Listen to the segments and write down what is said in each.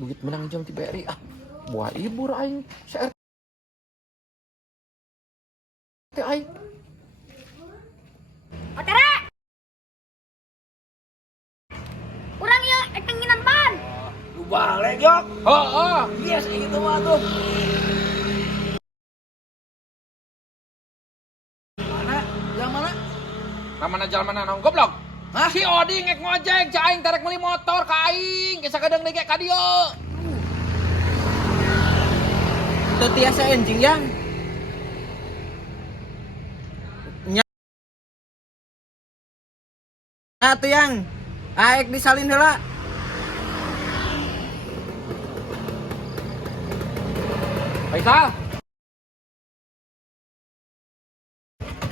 Duit menang jam ti BRI buah ibu aing CRT aing. Otara. Urang ya ekenginan ban. Lu balik Jok. Oh. Yes, itu mah tuh. Mana? Yang mana? Namana jalan mana nong goblok? Hah? Si Odi ngek ngojek, si aing terek meuli motor ka aing, geus sakadeng dege ka dieu. Itu tiasa anjing yang. Nah tuh yang. Aek disalin heula. Faisal.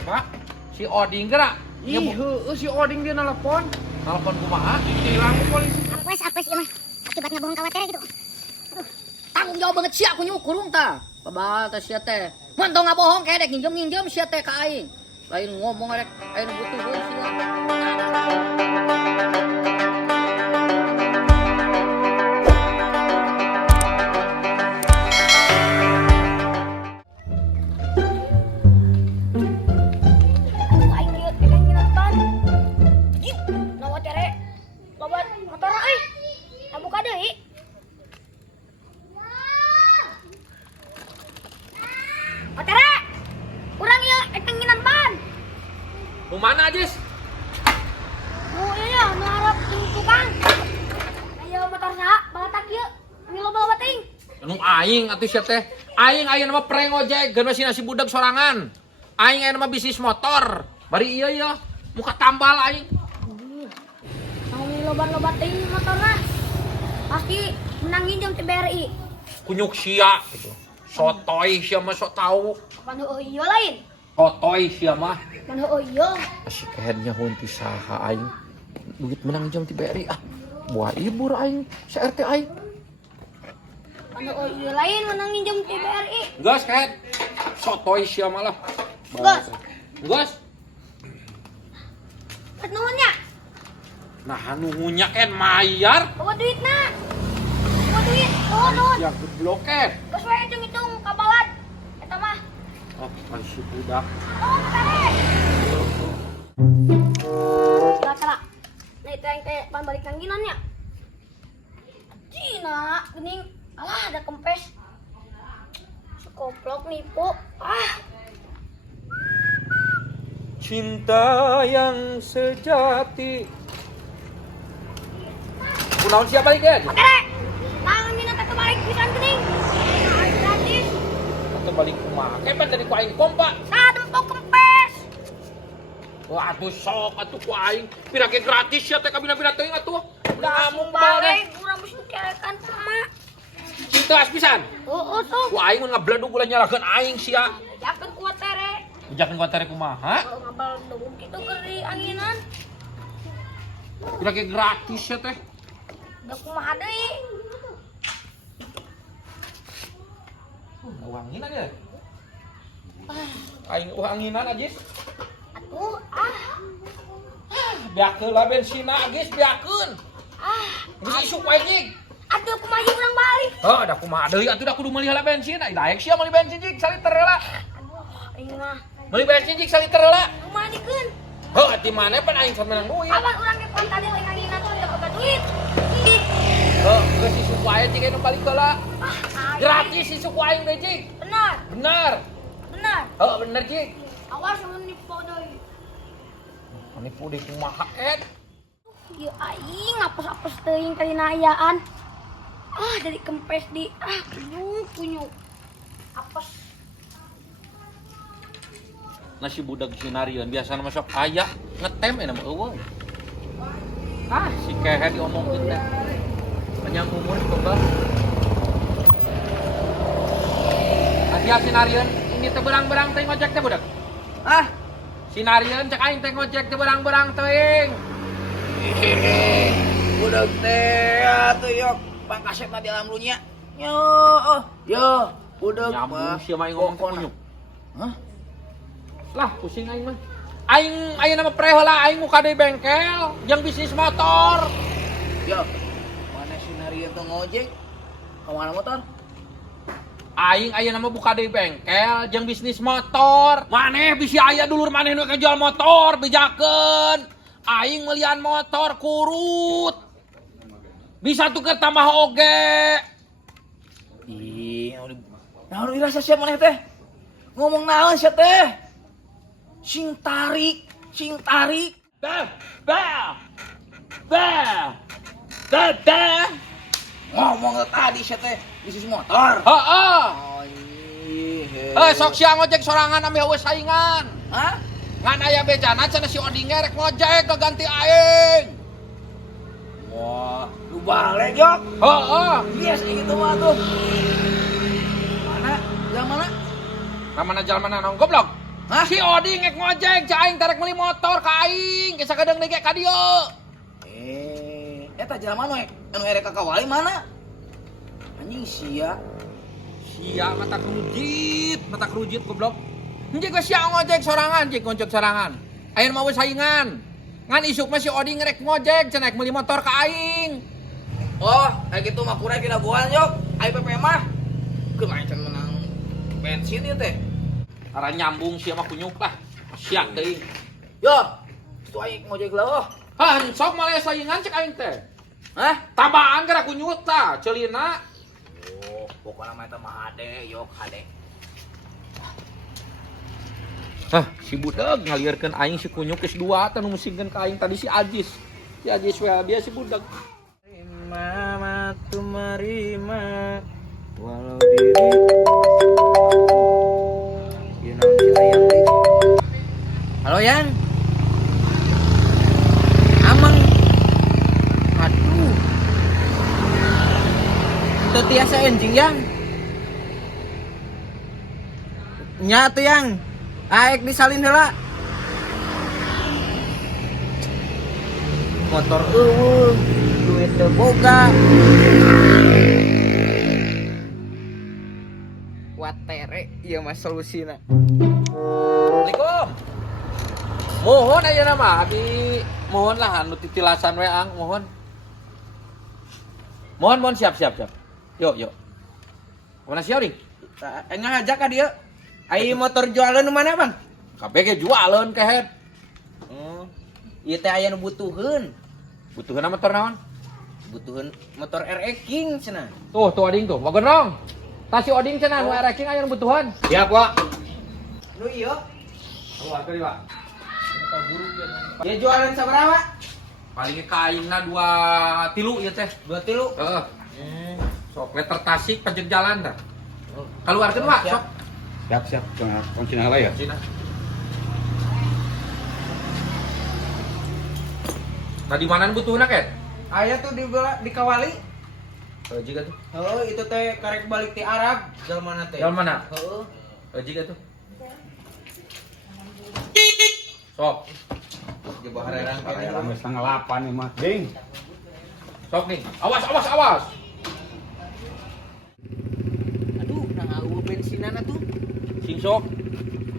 Pak, si Oding geura. Ih, heueuh si Oding dia nelpon. Telepon kumaha? Hilang ku polisi. Apes ieu mah. Akibat ngabohong ka watere gitu. Tanggung jawab banget sia aku nyukurung ta. Babal teh sia teh. Mun tong ngabohong kayak dek nginjem sia teh ka aing. Lain ngomong rek aing butuh deui sia. Aing ieu ekenginan ban. Ih, na watere. Loba motor euy. Abuka deui. Otara. Urang ieu ekenginan ban. Mau mana Jis? Nu ieu nu harap tukang. Ayo motor saha? Balatak ieu. Ini loba bating. Nu aing atuh sia teh. Aing aya nama prank ojek, geus masih nasi budak sorangan. Aing aya nama bisnis motor. Bari ieu ya, muka tambal aing. Mau ini loba ting motorna. Pasti menang nginjem ti BRI. Kunyuk sia gitu. Sotoy sia mah sok tahu. Apa nu ieu lain? Sotoy sia mah. Mana ieu? Si kehennya hun ti saha aing. Duit menang jam ti BRI buah ibu aing CRT aing. Mana ieu lain menang nginjem ti BRI. Gas kehet. Sotoy sia mah lah. Gas. Gas. Ket nuhunnya. Nah anu ngunya ken mayar. Bawa duitna. Bawa duit. Nuhun. Ya geblok ken. Geus we hitung-hitung kabalat. Eta mah. Oh, masih budak. Nuhun tare. Tara. Nah itu yang teh ban balik nangginannya. Cina, gening. Alah ada kempes. Sekoplok nipu. Cinta yang sejati. Kunaon siapa balik ya? Tere. Tangan mina teh balik pisan gening. Nah, gratis. Atau balik kumaha? Kepan tadi ku aing kompa. Nah, dempok kempes. Wah, atuh sok atuh ku aing. Pirake gratis ya teh kabina-bina teuing atuh. Udah ngamuk balik. Urang mesti kerekan sama. Cinta pisan. Oh, tuh. Ku aing mun ngabledug ulah nyalakeun aing sia. Jakeun kuat tere. Ujakeun ku tere kumaha? Kalau ngabal dong gitu keri anginan. Pirake gratis ya teh. Udah kumaha deui. Wanginan ya? Aing wanginan Ajis. Atuh, Biakeun lah bensina Ajis, biakeun. Geus isuk wae jig. atuh kumaha jeung urang balik. Heuh, da kumaha deui atuh da kudu meuli heula bensin. Ai daek sia meuli bensin jig saliter heula. Aduh, aing mah Meuli bensin jig saliter heula. kumaha dikeun? Heuh, di mana pan aing keur menang duit. Awan urang ge pan tadi we nganginan tuh udah boga duit. Heuh, geus isuk wae jig anu balik heula. Aing. Gratis isuk wae we jig. Benar, Bener. benar. Heuh, bener jig. Awas mun nipu deui. Nipu di kumaha ed. Ieu aing ngapus-apus teuing kalina ayaan. Dari kempes di kunyuk. Apes. Nasi budak sinarian biasana mah sok aya ngetem eta mah eueuh. Si kehe diomongkeun teh. Panjang umur coba. Asia sinarian ini teh berang-berang teh ngojek teh budak. Sinarian cek aing teh ngojek teh berang-berang teuing. Budak teh atuh yok. Pangkasep di alam dunia. Yo, budak mah. Nyambung sia mah ngomong teh kunyuk. Hah? Lah pusing aing mah. Aing aya nama pre heula aing muka deui bengkel jeung bisnis motor. Yo. Mana sinarian itu ngojek. Kemana motor? Aing aya nama buka di bengkel jeung bisnis motor. Maneh bisi aya dulur maneh nu jual motor bejakeun. Aing melian motor kurut. Bisa tuker tambah oge. Ih, naon dirasa siap maneh teh? Ngomong naon sia teh? Sing tarik. Beh. Ngomong tadi sia teh bisnis motor. Heeh. Oh, iya. Sok sia ngojek sorangan ame eueuh saingan. Hah? Ngan aya bejana cenah si Oding rek ngojek keganti aing. Wah, lu balik, Jok. Heeh. Yes, gitu mah tuh. Mana? Yang mana? Namana jalan mana goblok? Hah? Si Oding ngek ngojek, cai aing tarek meuli motor ka aing, geus sakedeung deui ka dieu. Eta jalan mana? Anu erek kakawali mana? Anjing sia. Sia mata kerujit goblok. Henteu geus sia ngojek sorangan, cik ngojek sorangan. Ayeuna mah we saingan. Ngan isuk mah si Oding rek ngojek, cenah meuli motor ka aing. Oh, kayak gitu mah kurang dilaguan, Jok. Ayo PP mah. Keur main can menang bensin ieu teh. Ara nyambung sia mah kunyuk lah. Sia teuing. Yo, itu aing ngojek lah. Hah, sok malah saingan cek aing teh. Hah? Tambahan geura kunyut tah, ceulina. Oh, pokoknya mah eta mah hade, Yok, hade. Hah, si budak ngalierkeun aing si kunyuk geus 2 teh nu musingkeun ka aing tadi si Ajis. Si Ajis we dia si budak. Marima tu marima walau diri. Ieu naon si ayam teh? Halo, Yang. Amang. Aduh. Teu tiasa enjing, Yang. Nya tuh, Yang. Aek disalin heula. Motor eueuh, duit teu boga. Watere ieu mah solusina. Assalamualaikum. Mohon ayeuna mah abi mohon lah anu titilasan we ang mohon. Mohon siap. Yuk. Mana si Oding? Ngajak ka dieu. Ai motor jualan nu mana, Bang? Kabeh ge jualan kehet. Ieu teh aya nu butuheun. Butuhna motor naon? Butuheun motor RX King cenah. Tuh Oding tuh, bagenong. Tah si Oding cenah nu ereking aya nu butuhan. Siap, Wak. Nu ieu. Keluar deui, Pak. Dia jualan sabaraha? Paling kainna 2 tilu ieu teh. 2 tilu. Heeh. Sok letter Tasik pajeg jalan dah. Keluarkeun, Wak, sok. Siap, konsina heula ya. Cina. Nah di mana butuhna ket? Aya tuh di Kawali. Jika tuh. Heuh, itu teh karek balik ti Arab. Jalmana teh. Jalan mana? Heuh. Jika tuh. Sok. Di baharerang Karya rame setengah 8 nih mah. Ding. Sok nih. Awas. Aduh, nah eueuh bensinana tuh. Sing sok.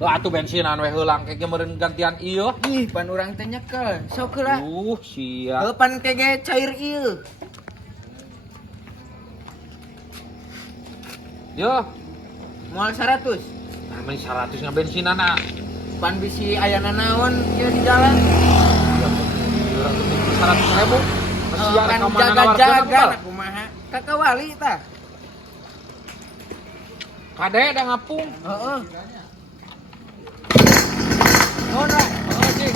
Lah atuh bensinan we heulang kege meureun gantian ieu. Ih, pan urang teh nyekel. Sok heula. Sia. Heuh pan kege cair ieu. Yo, Moal 100. namanya 100 nya bensinana. Pan bisi ayana naon ieu di jalan. 100.000. Masih Kan ada kemana jaga-jaga kumaha. Ka Kawali tah. Kade da ngapung. Heeh. Oh, no. Cing.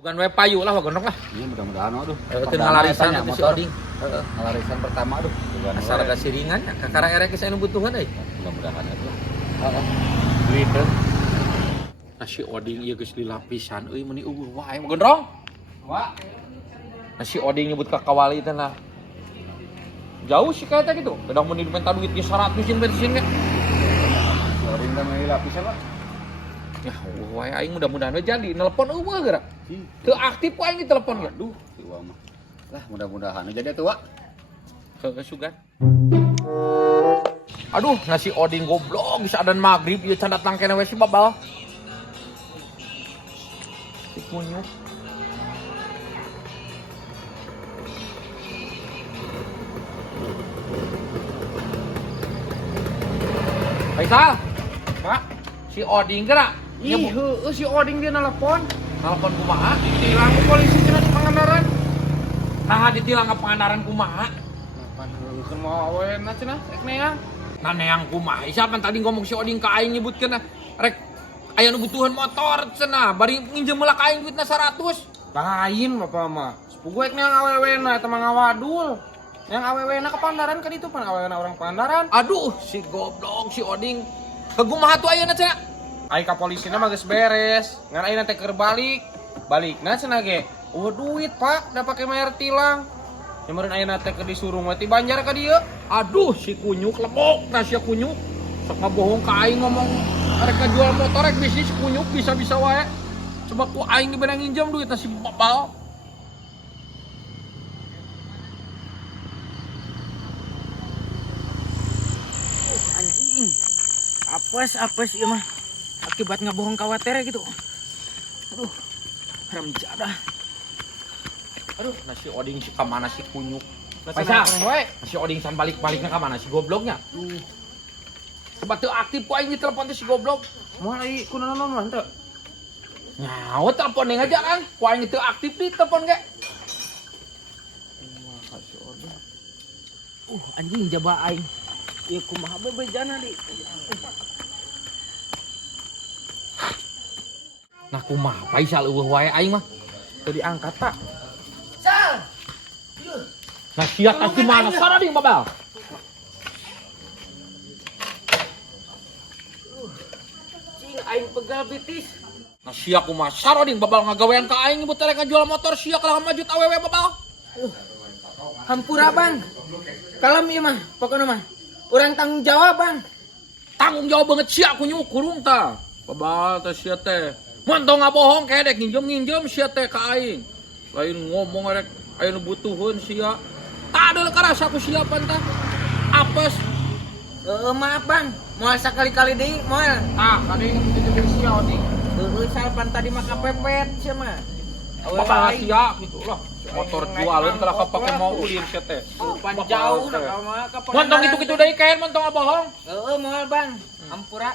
Bukan we payu lah, wagonok lah. Ini mudah-mudahan aduh. Teu ngalarisan Tanya, itu si motor. Oding. Heeh. Ngalarisan pertama aduh. Asal ada siringan ya, kakara erek geus anu butuhan euy. Mudah-mudahan aduh. Duit teh. Nah si Oding ieu geus dilapisan euy meuni eueuh wae gondrong. Wah. Nah si Oding nyebut ka Kawali teh nah. Jauh sih kayaknya gitu. Kadang mun minta duit ge 100 bensin ge. Sorry udah mau lapis apa? Ya wae aing mudah-mudahan we jadi nelpon eueuh geura. Teu aktif ku aing di telepon ge. Aduh, tua mah. Lah mudah-mudahan jadi tua. Heuh sugan. Aduh, nasi Oding goblok bisa adan maghrib ieu can datang keneh we si babal. Si kunyuk. Faisal, Pak, si Oding gerak. ih heueuh si Oding dia nelpon. Telepon kumaha? Ditilang ku polisi cenah di Pangandaran. Nah ditilang ke Pangandaran kumaha? Pan heueuh mau awena cenah rek neang. Nah neang kumaha? Siapa tadi ngomong si Oding ka aing nyebutkeun rek aya nu butuhan motor cenah, bari nginjem heula ka aing duitna 100. Lain bapak mah. Sepugu rek neang awewena eta mah ngawadul. Yang awewena ke Pangandaran kan itu pan awewena orang Pangandaran. Aduh, si goblok si Oding. Kegumaha tuh ayeuna cenah? Ai ka polisina mah geus beres. Ngan ayeuna teh keur balik. Balikna cenah ge. Duit, Pak, da pake mayar tilang. Nyameureun ayeuna teh keur disuruh mah ti Banjar ka dieu. Aduh, si kunyuk lemok, nah si kunyuk. Sok ngabohong ka aing ngomong mereka jual motor rek bisnis kunyuk bisa-bisa wae. Coba ku aing dibenang nginjem duit si babal. Anjing. Apes ieu mah. Akibat ngabohong kawater gitu. Aduh. Haram jadah. Aduh, nasi Oding si kamana si kunyuk. Faisal, Si Oding san balik-baliknya kamana si gobloknya. Coba teu aktif ku aing di telepon teh si goblok. moal ai kunaon mah henteu. Nyawa telepon yang aja kan. Ku aing teu aktif di telepon ge. Anjing jaba aing. Ieu kumaha bae bejana di. Nah kumaha Faisal eueuh wae aing mah. Teu diangkat, Pak. Nah siat aku mana? Sana ding babal. Cing aing pegal bitis. Nah siak kumaha? Sana ding babal ngagawean ka aing ibu terek ngajual motor siak lah maju awewe babal. Hampura, Bang. Kalem ieu mah, pokona mah. Urang tanggung jawab, Bang. Tanggung jawab banget siak ku kurung ta. Babal teh sia teh. Mun tong ngabohong kedek nginjem sia teh ka aing. Lain ngomong rek aya nu butuheun sia. Tak ada karasa ku siapan tah. Apes. Maaf, Bang. Moal sakali-kali deui, moal. Ah, tadi ngomong sia Oding. Salpan tadi mah kapepet sia mah. Babal sia gitu lah. Motor jualan telah kapake mau ulir sia teh. Pan jauh na mah ka Montong gitu-gitu deui kaen montong ngabohong. moal, Bang. Hampura.